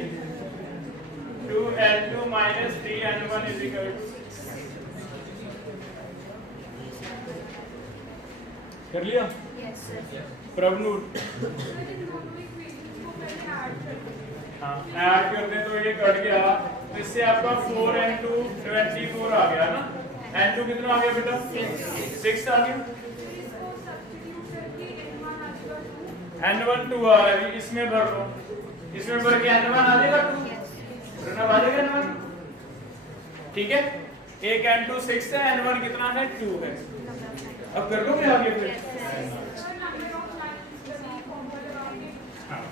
2n2 - 3n1 = कर लिया? Yes sir. प्रभनूर हाँ ऐड कर दें तो ये कट गया, तो इससे आपका 4n2 24 आ गया ना। n2 कितना आ गया बेटा? 6 आ गया। n1 2 आ रहा है, इसमें भर लो, इसमें भर के n1 आ जाएगा 2 आ जाएगा n1। ठीक है, एक n2 6 है, n1 कितना है 2 है। अब कर लो क्या आगे फिर?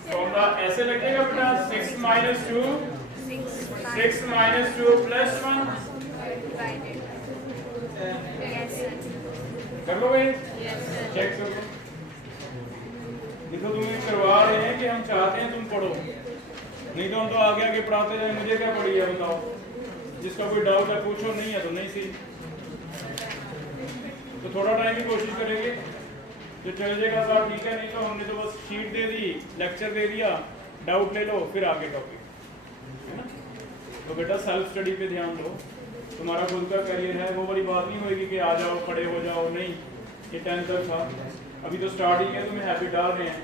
फॉर्मूला ऐसे लगेगा बेटा 6 - 2 6 - 2 + 1 कर लो भाई, चेक कर लो। देखो तुम्हें करवा रहे हैं कि हम चाहते हैं तुम पढ़ो, नहीं तो हम तो आगे आगे पढ़ाते जाए। मुझे क्या पढ़ी है बताओ? जिसका कोई डाउट है पूछो, नहीं है तो नहीं सी। तो थोड़ा टाइम की कोशिश करेंगे तो चल जाएगा साहब, ठीक है। नहीं तो हमने तो बस शीट दे दी, लेक्चर दे दिया, डाउट ले लो, फिर आगे टॉपिक है ना। तो बेटा सेल्फ स्टडी पे ध्यान दो, तुम्हारा खुद का करियर है। वो वाली बात नहीं होगी कि आ जाओ खड़े हो जाओ, नहीं। ये 10 तक था, अभी तो स्टार्ट ही है, तुम्हें हैबिट डाल रहे हैं।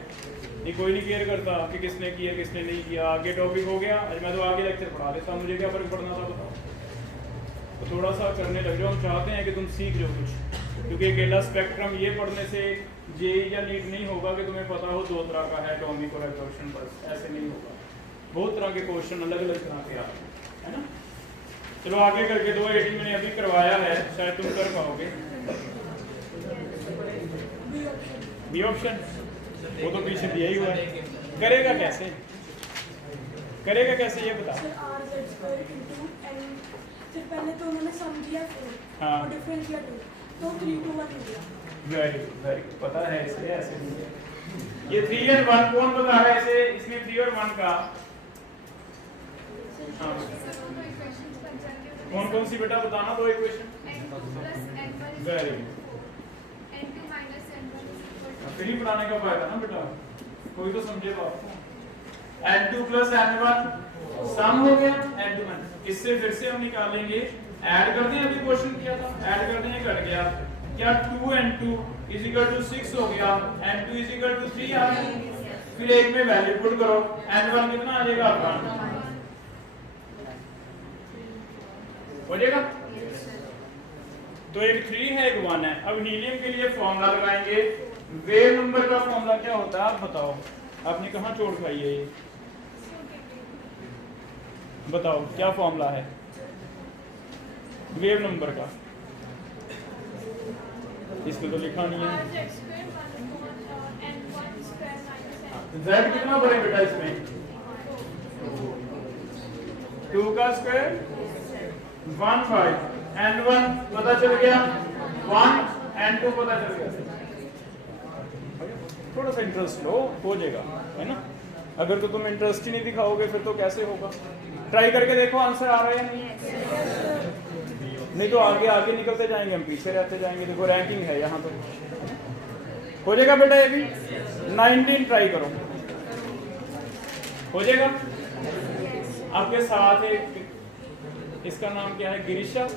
ये कोई नहीं केयर करता कि किसने किया किसने नहीं किया। आगे टॉपिक हो गया, आज मैं तो आगे लेक्चर पढ़ा देता, मुझे क्या फर्क पड़ना था बताओ। तो थोड़ा सा करने लग जाओ, हम चाहते हैं कि तुम सीख जाओ कुछ, क्योंकि अकेला स्पेक्ट्रम ये पढ़ने से जे या नीट नहीं होगा कि तुम्हें पता हो 2 तरह का है, एटॉमिक और एब्जॉर्प्शन, बस ऐसे नहीं होगा। बहुत तरह के क्वेश्चन अलग अलग तरह के आते हैं, है ना। चलो आगे करके 2 80 मैंने अभी करवाया है, शायद तुम कर पाओगे। बी ऑप्शन, वो तो पीछे दिया ही हुआ है। करेगा कैसे, करेगा कैसे ये बता। Sir r z square into n, फिर पहले तो उन्होंने सम किया 4 हाँ। और डिफरेंस किया 2, तो 3 2 1 हो गया। वेरी वेरी पता है इसलिए ऐसे नहीं है। ये 3 और 1 कौन बता रहा है इसे, इसमें 3 और 1 का हाँ। कौन कौन सी बेटा बताना दो इक्वेशन। वेरी गुड, फिर ही पढ़ाने का फायदा ना बेटा, कोई तो समझेगा आपको। n2 प्लस n1 सम हो गया n2 इससे फिर से हम निकालेंगे, ऐड करते हैं, अभी क्वेश्चन किया था, ऐड करते हैं कट गया क्या 2n2 = 6 हो गया, n2 = 3 आ गया, फिर एक में वैल्यू पुट करो, n1 कितना आ जाएगा आपका हो जाएगा। तो एक 3 है एक 1 है। अब हीलियम के लिए फॉर्मूला लगाएंगे, वेव नंबर का फॉर्मूला क्या होता है आप बताओ, आपने कहाँ चोट खाई है ये बताओ, क्या फॉर्मूला है वेव नंबर का, इसमें तो लिखा नहीं है। z कितना बढ़े बेटा इसमें 2 का स्क्वायर 1/5 n1 पता चल गया 1 n2 पता चल गया। थोड़ा सा इंटरेस्ट लो हो जाएगा है ना, अगर तो तुम इंटरेस्ट ही नहीं दिखाओगे फिर तो कैसे होगा। ट्राई करके देखो आंसर आ रहा है या नहीं, नहीं तो आगे आगे निकलते जाएंगे हम, पीछे रहते जाएंगे। देखो रैंकिंग है यहाँ तो हो जाएगा बेटा ये भी। 19 ट्राई करो हो जाएगा। आपके साथ एक इसका नाम क्या है गिरीशा,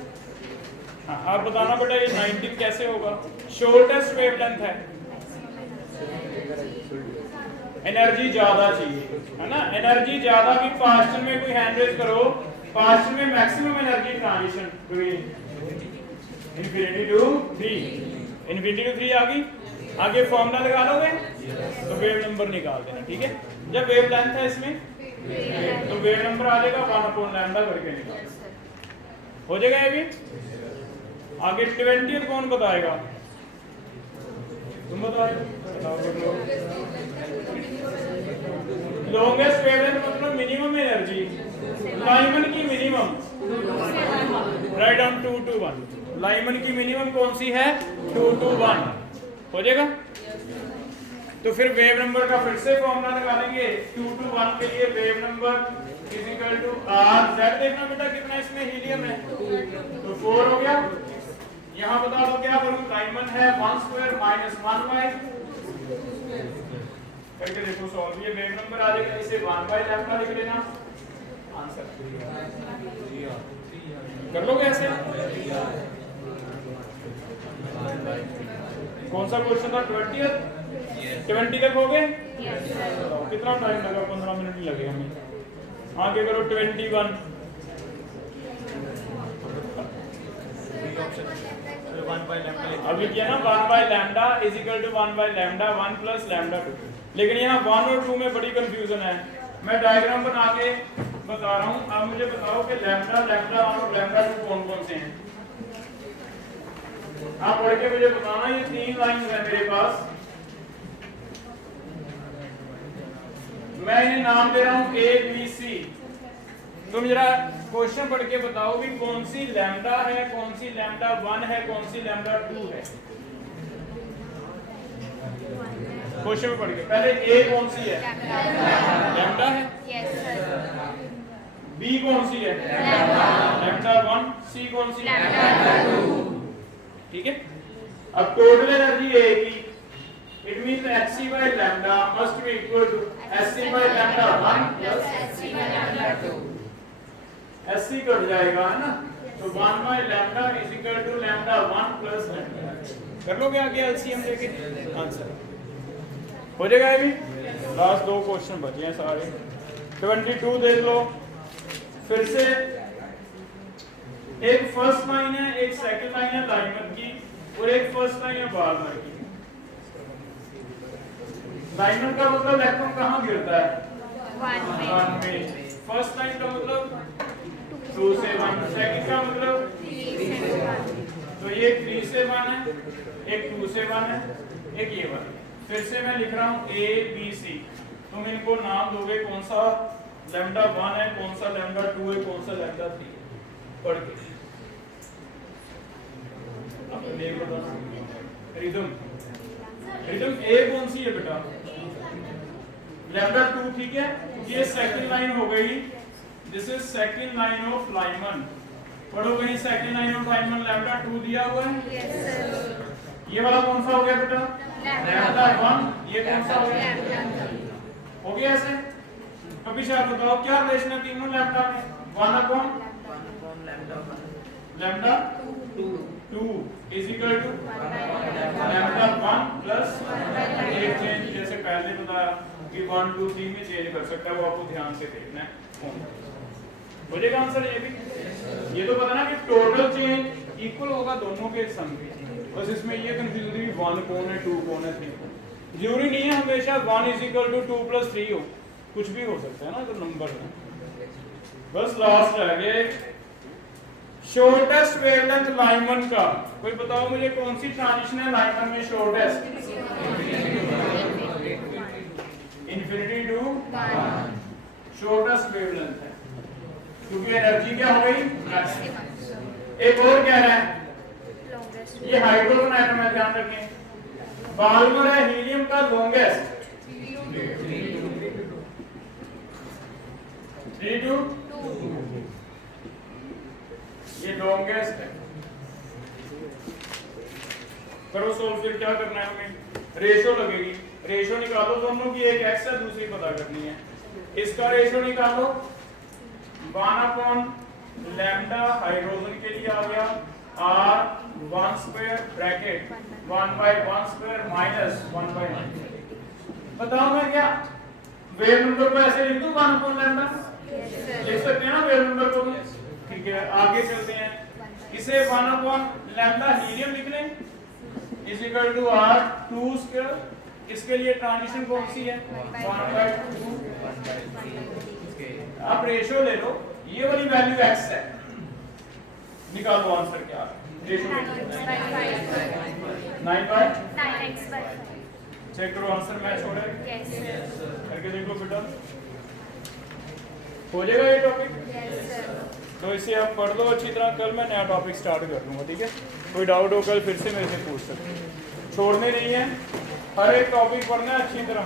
हाँ आप बताना बेटा ये 19 कैसे होगा। शॉर्टेस्ट वेवलेंथ है, एनर्जी ज्यादा चाहिए है ना, एनर्जी ज्यादा भी पास्चन में कोई हैंड रेज करो, पास्चन में maximum energy transition infinity to 3 आ गई। आगे फॉर्मूला लगा लोगे तो वेव नंबर निकाल देना, ठीक है। जब वेव लेंथ है इसमें तो वेव नंबर आ जाएगा 1/λ करके निकाल हो जाएगा ये भी। आगे 20th कौन बताएगा, तुम बताओ। लॉन्गेस्ट वेवलेंथ मतलब मिनिमम एनर्जी, लाइमन की minimum, write down 2 to 1। Lyman की मिनिमम कौन सी है 2 to 1 हो जाएगा। तो फिर वेव नंबर का फिर से फॉर्मूला निकालेंगे 2 to 1 के लिए। वेव नंबर = r z, देखना बेटा कितना इसमें हीलियम है तो 4 हो गया। यहाँ बता दो क्या करूं, लाइमन है 1² - 1/, करके देखो सॉल्व, ये वेव नंबर आ जाएगा, इसे 1/λ लिख लेना आंसर। कर लोगे ऐसे। कौन सा क्वेश्चन था 20 तक हो गए, कितना टाइम लगा, 15 मिनट नहीं लगे हमें। आगे करो 21 अभी किया ना 1/λ = 1/λ 1 + λ2, लेकिन यहाँ 1 और 2 में बड़ी कंफ्यूजन है। मैं डायग्राम बना के बता रहा हूँ, आप मुझे बताओ कि λ1 और λ2 कौन कौन से हैं। आप पढ़ के मुझे बताना। ये 3 लाइन है मेरे पास, मैं इन्हें नाम दे रहा हूँ A B C। तुम जरा क्वेश्चन पढ़ के बताओ भी कौन सी लैम्डा है, कौन सी λ1 है, कौन सी λ2 है। क्वेश्चन पढ़ के पहले A कौन सी है लैम्डा है, B कौन सी है λ1, C कौन सी λ2, ठीक है। अब टोटल एनर्जी A की, it means hc/λ must be equal to hc/λ1 plus hc/λ2। hc cut जाएगा है ना, तो 1/λ = λ1 प्लस λ। कर लोगे आगे एलसीएम लेके आंसर हो जाएगा। ये भी लास्ट 2 क्वेश्चन बचे हैं सारे। 22 देख लो फिर से, एक फर्स्ट लाइन है, एक सेकंड लाइन है लाइमन की, और एक फर्स्ट लाइन है बार्नर की। लाइमन का मतलब इलेक्ट्रॉन कहाँ गिरता है 1 में। फर्स्ट लाइन का मतलब 2 से 1, सेकंड का मतलब 3 से 1। तो ये 3 से 1 है, एक 2 से 1 है, एक ये वाला। फिर से मैं लिख रहा हूँ A B C, तुम इनको नाम दोगे कौन सा लैम्डा 1 है, कौन सा लैम्डा 2 है, कौन सा लैम्डा 3 है, पढ़ के। अपने नेम बताना। रिदम A कौन सी है बेटा? लैम्डा 2, ठीक है। ये सेकंड लाइन हो गई, this is second line of Lyman. पढ़ो कहीं second line of Lyman lambda 2 दिया हुआ है। ये वाला कौन सा हो गया बेटा? लैम्डा 1। ये कौन सा हो गया? हो गया ऐसे। कभी शायद बताओ क्या रिलेशन है तीनों लैम्डा में? 1 upon lambda 2 is equal to lambda 1 plus एक चेंज, जैसे पहले बताया कि 1 2 3 में चेंज कर सकता है, वो आपको ध्यान से देखना है। बोलेगा आंसर ये भी। ये तो पता ना कि टोटल चेंज इक्वल होगा दोनों के सम के। बस इसमें ये कंफ्यूजन थी 1 कौन है 2 कौन है 3 कौन। जरूरी नहीं है हमेशा 1 इज इक्वल टू 2 प्लस 3 हो, कुछ भी हो सकता है ना तो नंबर है। बस लास्ट रह गया शॉर्टेस्ट वेवलेंथ लाइमन का। कोई बताओ मुझे कौन सी ट्रांजिशन है लाइमन में shortest? Infinity to shortest wavelength है, क्योंकि एनर्जी क्या हो गई? एक और कह रहा है, ये हाइड्रोजन एटम है, ध्यान रखें। बाल्मर है हीलियम का लॉन्गेस्ट 3 to 2, ये लॉन्गेस्ट है। करो सोल्व। फिर क्या करना है हमें? रेशो लगेगी, रेशो निकालो दोनों की, एक एक्स है दूसरी पता करनी है। इसका रेशो निकालो 1 अपॉन लैम्डा हाइड्रोजन के लिए आ गया R1 square bracket 1/1 square minus 1/1। बताओ मैं क्या वेव नंबर को ऐसे लिख दूं 1 अपॉन लैम्डा? लिख सकते हैं ना वेव नंबर को? ठीक है, आगे चलते हैं। इसे 1 अपॉन लैम्डा हीलियम लिख लें is equal to R2 square. इसके लिए ट्रांजिशन कौन सी है? 1/2। आप रेशो ले लो, ये वाली वैल्यू x है, निकालो आंसर क्या है। रेशो 9/9। चेक करो आंसर मैच हो रहा है? करके देखो बेटा, हो जाएगा ये टॉपिक। तो इसे आप पढ़ लो अच्छी तरह, कल मैं नया टॉपिक स्टार्ट कर दूंगा, ठीक है। कोई डाउट हो कल फिर से मेरे से पूछ सकते हैं, छोड़ने नहीं है, हर एक टॉपिक पढ़ना है अच्छी तरह,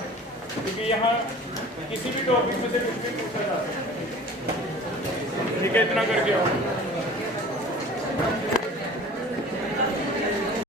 क्योंकि यहाँ किसी भी टॉपिक में से कुछ भी पूछा जा सकता है, ठीक है। इतना करके आओ।